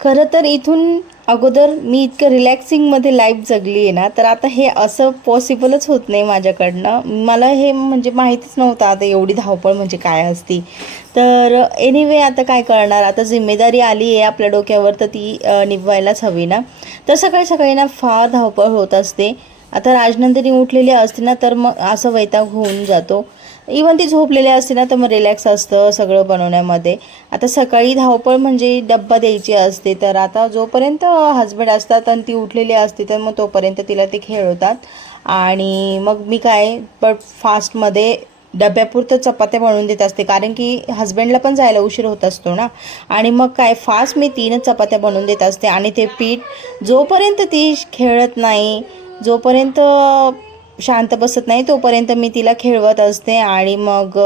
खरं तर इथून अगोदर मी इतकं रिलॅक्सिंगमध्ये लाईफ जगली आहे ना, तर आता हे असं पॉसिबलच होत नाही माझ्याकडनं. मला हे म्हणजे माहितीच नव्हतं आता एवढी धावपळ म्हणजे काय असती. तर एनिवे आता काय करणार, आता जिम्मेदारी आली आहे आपल्या डोक्यावर, तर ती निभवायलाच हवी ना. तर सकाळी सकाळी ना फार धावपळ होत असते. आता राजनंदिनी उठलेली असते ना, तर मग असं वैताग होऊन जातो. इवन ती झोपलेली असते ना, तर मग रिलॅक्स असतं सगळं बनवण्यामध्ये. आता सकाळी धावपळ म्हणजे डब्बा द्यायची असते, तर आता जोपर्यंत हसबंड असतात आणि ती उठलेली असते, तर मग तोपर्यंत तिला ते खेळवतात. आणि मग मी काय फास्टमध्ये डब्यापुरतं चपात्या बनवून देत असते, कारण की हस्बंडला पण जायला उशीर होत असतो ना. आणि मग काय फास्ट मी 3च चपात्या बनवून देत असते. आणि ते पीठ जोपर्यंत ती खेळत नाही, जोपर्यंत शांत बसत नाही, तोपर्यंत मी तिला खेळवत असते. आणि मग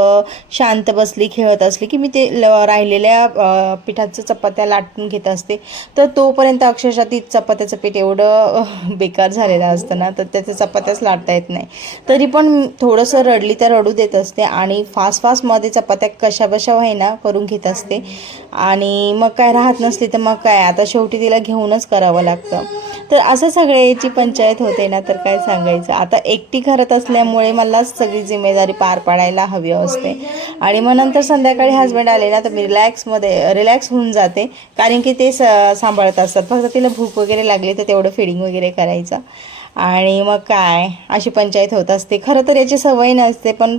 शांत बसली, खेळत असली की मी ते राहिलेल्या पिठाचं चपात्या लाटून घेत असते. तर तोपर्यंत अक्षरशः ती चपात्याचं पीठ एवढं बेकार झालेलं असतं ना, तर त्याच्या चपात्याच लाटता येत नाही. तरी पण थोडंसं रडली तर रडू देत असते आणि फास्टमध्ये चपात्या कशाबशा व्हायना करून घेत असते. आणि मग काय राहत नसली तर मग काय आता शेवटी तिला घेऊनच करावं लागतं. तर असं सगळ्याची पंचायत होते ना, तर काय सांगायचं. आता एकटी करत असल्यामुळे मलाच सगळी जिम्मेदारी पार पाडायला हवी असते. आणि मग नंतर संध्याकाळी हस्बंड आले ना, तर मी रिलॅक्स होऊन जाते, कारण की ते सांभाळत असतात. फक्त तिला भूक वगैरे लागली तर तेवढं फिडिंग वगैरे करायचं. आणि मग काय अशी पंचायत होत असते. खरं तर याची सवय नसते, पण